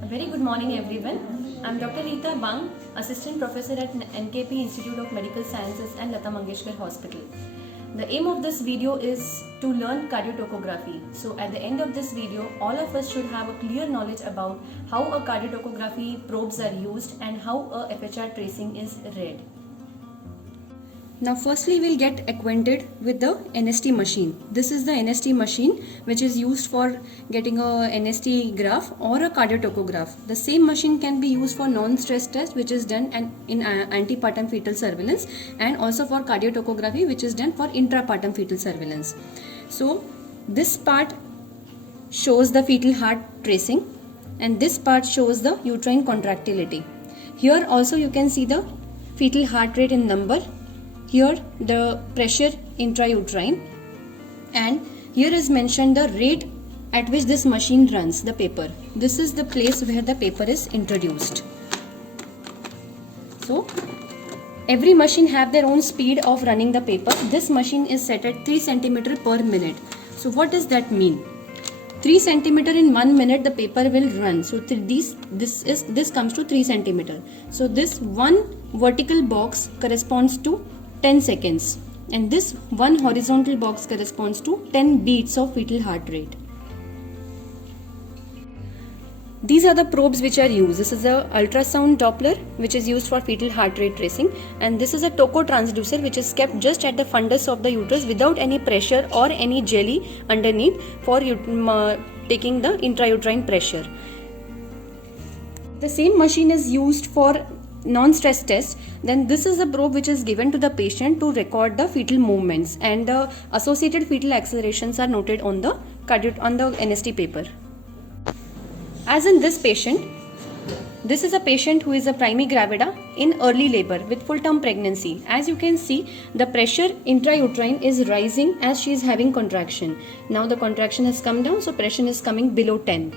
A very good morning everyone. I am Dr. Rita Bang, Assistant Professor at NKP Institute of Medical Sciences and Lata Mangeshkar Hospital. The aim of this video is to learn cardiotocography. So at the end of this video, all of us should have a clear knowledge about how a cardiotocography probes are used and how a FHR tracing is read. Now firstly we'll get acquainted with the NST machine. This is the NST machine which is used for getting a NST graph or a cardiotocograph. The same machine can be used for non-stress test which is done in antepartum fetal surveillance, and also for cardiotocography which is done for intrapartum fetal surveillance. So this part shows the fetal heart tracing and this part shows the uterine contractility. Here also you can see the fetal heart rate in number. Here the pressure intrauterine, and here is mentioned the rate at which this machine runs the paper. This is the place where the paper is introduced. So every machine have their own speed of running the paper. This machine is set at 3 cm per minute. So what does that mean? 3 cm in 1 minute the paper will run. So this comes to 3 cm. So this one vertical box corresponds to 10 seconds and this one horizontal box corresponds to 10 beats of fetal heart rate. These are the probes which are used. This is a ultrasound Doppler which is used for fetal heart rate tracing, and this is a Toco transducer which is kept just at the fundus of the uterus without any pressure or any jelly underneath for taking the intrauterine pressure. The same machine is used for non-stress test. Then this is a probe which is given to the patient to record the fetal movements, and the associated fetal accelerations are noted on the NST paper. As in this patient, this is a patient who is a primigravida in early labor with full-term pregnancy. As you can see, the pressure intrauterine is rising as she is having contraction. Now the contraction has come down, so pressure is coming below 10.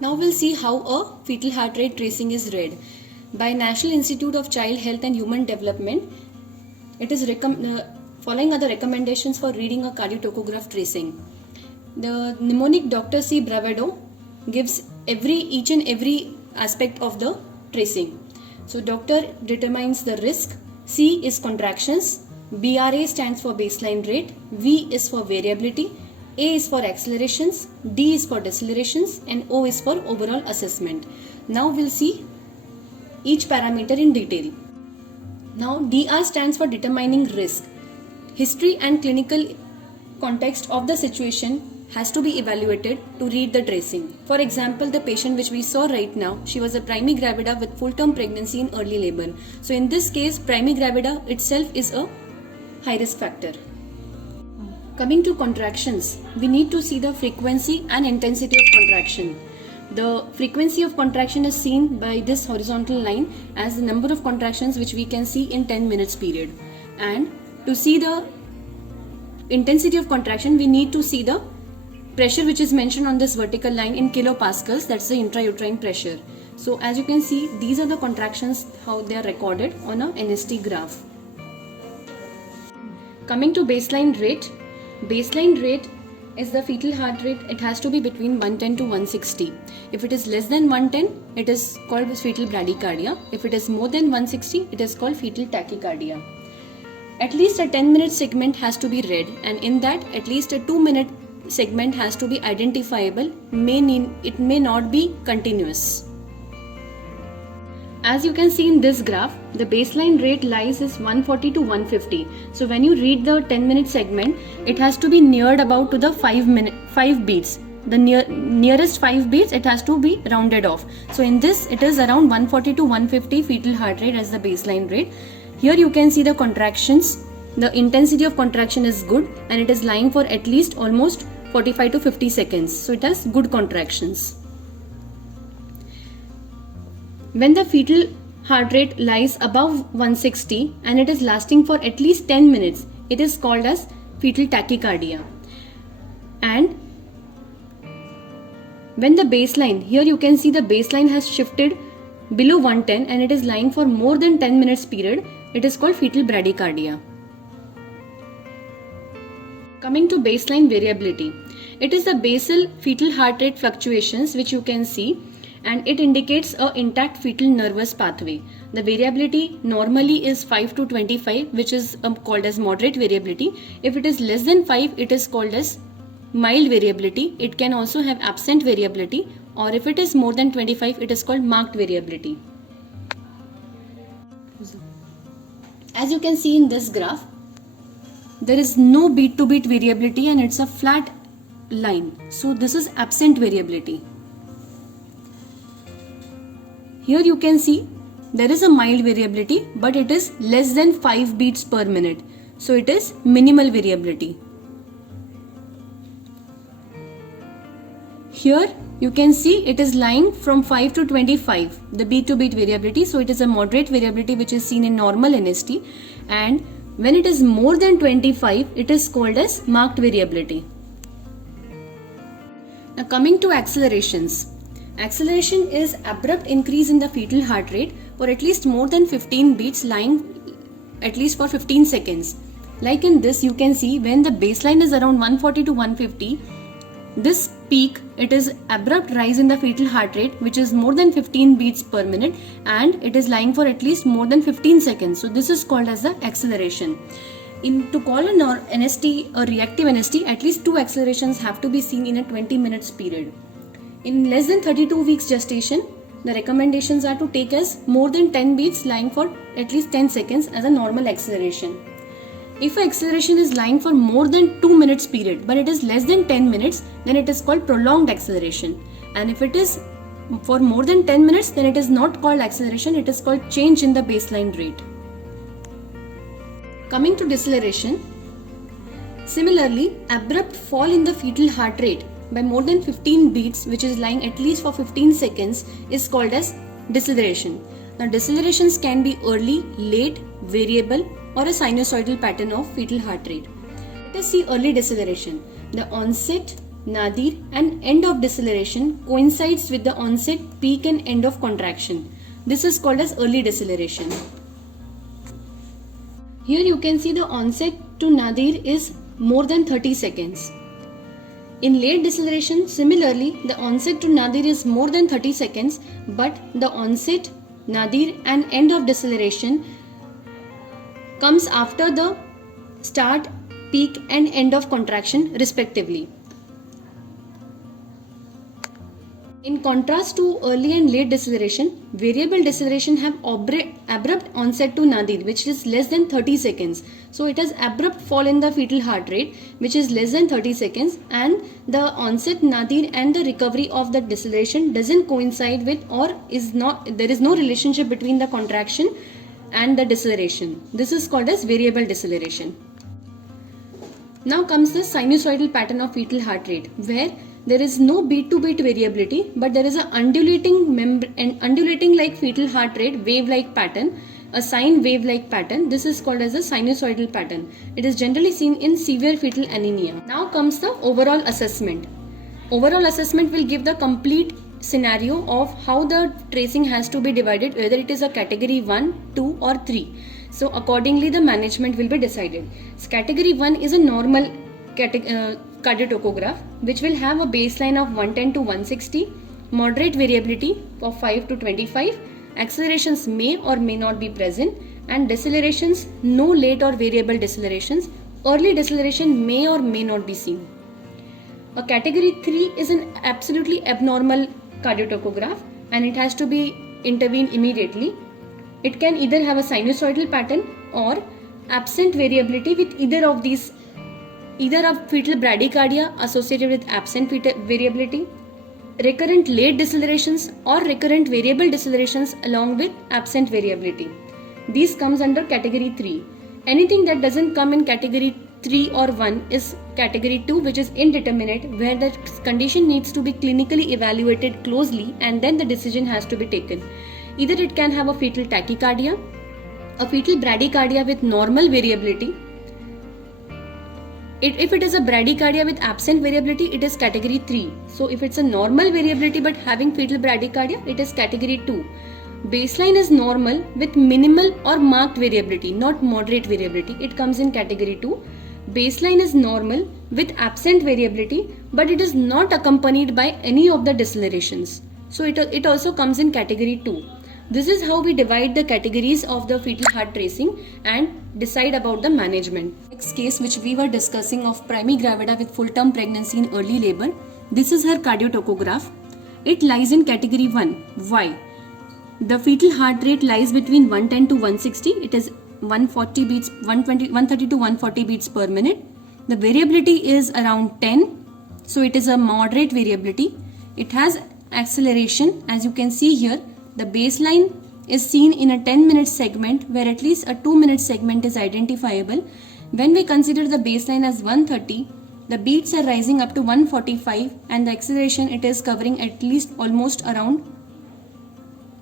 Now we'll see how a fetal heart rate tracing is read. By National Institute of Child Health and Human Development, it is following are the recommendations for reading a cardiotocograph tracing. The mnemonic Dr. C. Bravado gives each and every aspect of the tracing. So doctor determines the risk, C is contractions, BRA stands for baseline rate, V is for variability, A is for accelerations, D is for decelerations, and O is for overall assessment. Now we'll see each parameter in detail. Now DR stands for determining risk. History and clinical context of the situation has to be evaluated to read the tracing. For example, the patient which we saw right now, she was a primigravida with full-term pregnancy in early labor. So in this case, primigravida itself is a high risk factor. Coming to contractions, we need to see the frequency and intensity of contraction. The frequency of contraction is seen by this horizontal line as the number of contractions which we can see in 10 minutes period. And to see the intensity of contraction, we need to see the pressure which is mentioned on this vertical line in kilopascals, that's the intrauterine pressure. So as you can see, these are the contractions, how they are recorded on a NST graph. Coming to baseline rate is the fetal heart rate. It has to be between 110 to 160. If it is less than 110, it is called fetal bradycardia. If it is more than 160, it is called fetal tachycardia. At least a 10-minute segment has to be read, and in that at least a 2-minute segment has to be identifiable. It may not be continuous. As you can see in this graph, the baseline rate lies is 140 to 150. So when you read the 10-minute segment, it has to be neared about to the 5 beats. The nearest 5 beats, it has to be rounded off. So in this, it is around 140 to 150 fetal heart rate as the baseline rate. Here you can see the contractions. The intensity of contraction is good and it is lying for at least almost 45 to 50 seconds. So it has good contractions. When the fetal heart rate lies above 160 and it is lasting for at least 10 minutes, it is called as fetal tachycardia. And when the baseline, here you can see the baseline has shifted below 110 and it is lying for more than 10 minutes period, it is called fetal bradycardia. Coming to baseline variability, it is the basal fetal heart rate fluctuations which you can see, and it indicates a intact fetal nervous pathway. The variability normally is 5 to 25, which is called as moderate variability. If it is less than 5, it is called as mild variability. It can also have absent variability, or if it is more than 25, it is called marked variability. As you can see in this graph, there is no beat to beat variability and it's a flat line. So this is absent variability. Here you can see there is a mild variability, but it is less than 5 beats per minute. So it is minimal variability. Here you can see it is lying from 5 to 25, the beat to beat variability. So it is a moderate variability which is seen in normal NST, and when it is more than 25, it is called as marked variability. Now coming to accelerations. Acceleration is abrupt increase in the fetal heart rate for at least more than 15 beats lying at least for 15 seconds. Like in this, you can see when the baseline is around 140 to 150, this peak, it is abrupt rise in the fetal heart rate which is more than 15 beats per minute, and it is lying for at least more than 15 seconds. So this is called as the acceleration. To call an NST a reactive NST, at least 2 accelerations have to be seen in a 20 minutes period. In less than 32 weeks gestation, the recommendations are to take as more than 10 beats lying for at least 10 seconds as a normal acceleration. If acceleration is lying for more than 2 minutes period, but it is less than 10 minutes, then it is called prolonged acceleration. And if it is for more than 10 minutes, then it is not called acceleration, it is called change in the baseline rate. Coming to deceleration, similarly, abrupt fall in the fetal heart rate by more than 15 beats, which is lying at least for 15 seconds, is called as deceleration. Now, decelerations can be early, late, variable, or a sinusoidal pattern of fetal heart rate. Let us see early deceleration. The onset, nadir, and end of deceleration coincides with the onset, peak, and end of contraction. This is called as early deceleration. Here you can see the onset to nadir is more than 30 seconds. In late deceleration, similarly, the onset to nadir is more than 30 seconds, but the onset, nadir, and end of deceleration comes after the start, peak, and end of contraction respectively. In contrast to early and late deceleration, variable deceleration have abrupt onset to nadir, which is less than 30 seconds. So it has abrupt fall in the fetal heart rate, which is less than 30 seconds, and the onset, nadir, and the recovery of the deceleration doesn't coincide with, or there is no relationship between the contraction and the deceleration. This is called as variable deceleration. Now comes the sinusoidal pattern of fetal heart rate, where there is no beat to beat variability, but there is an undulating like fetal heart rate wave like pattern, a sine wave like pattern. This is called as a sinusoidal pattern. It is generally seen in severe fetal anemia. Now comes the overall assessment. Overall assessment will give the complete scenario of how the tracing has to be divided, whether it is a category 1, 2 or 3. So accordingly the management will be decided. So category 1 is a normal cardiotocograph, which will have a baseline of 110 to 160, moderate variability of 5 to 25, accelerations may or may not be present, and decelerations, no late or variable decelerations, early deceleration may or may not be seen. A category 3 is an absolutely abnormal cardiotocograph, and it has to be intervened immediately. It can either have a sinusoidal pattern or absent variability with either of these, either of fetal bradycardia associated with absent fetal variability, recurrent late decelerations, or recurrent variable decelerations along with absent variability. These comes under category 3. Anything that doesn't come in category 3 or 1 is category 2, which is indeterminate, where the condition needs to be clinically evaluated closely and then the decision has to be taken. Either it can have a fetal tachycardia, a fetal bradycardia with normal variability. If it is a bradycardia with absent variability, it is category 3. So if it's a normal variability but having fetal bradycardia, it is category 2. Baseline is normal with minimal or marked variability, not moderate variability. It comes in category 2. Baseline is normal with absent variability, but it is not accompanied by any of the decelerations. So it also comes in category 2. This is how we divide the categories of the fetal heart tracing and decide about the management. Next case which we were discussing of Primi gravida with full term pregnancy in early labor. This is her cardiotocograph. It lies in category 1. Why? The fetal heart rate lies between 110 to 160. It is 140 beats, 130 to 140 beats per minute. The variability is around 10. So it is a moderate variability. It has acceleration. As you can see here, the baseline is seen in a 10-minute segment where at least a 2-minute segment is identifiable. When we consider the baseline as 130, the beats are rising up to 145 and the acceleration it is covering at least almost around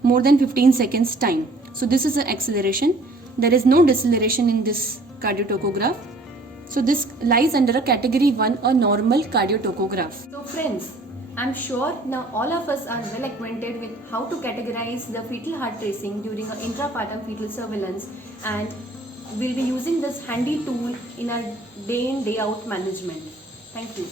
more than 15 seconds time. So this is an acceleration. There is no deceleration in this cardiotocograph. So this lies under a category 1 or normal cardiotocograph. So friends, I'm sure now all of us are well acquainted with how to categorize the fetal heart tracing during an intrapartum fetal surveillance, and we'll be using this handy tool in our day in day out management. Thank you.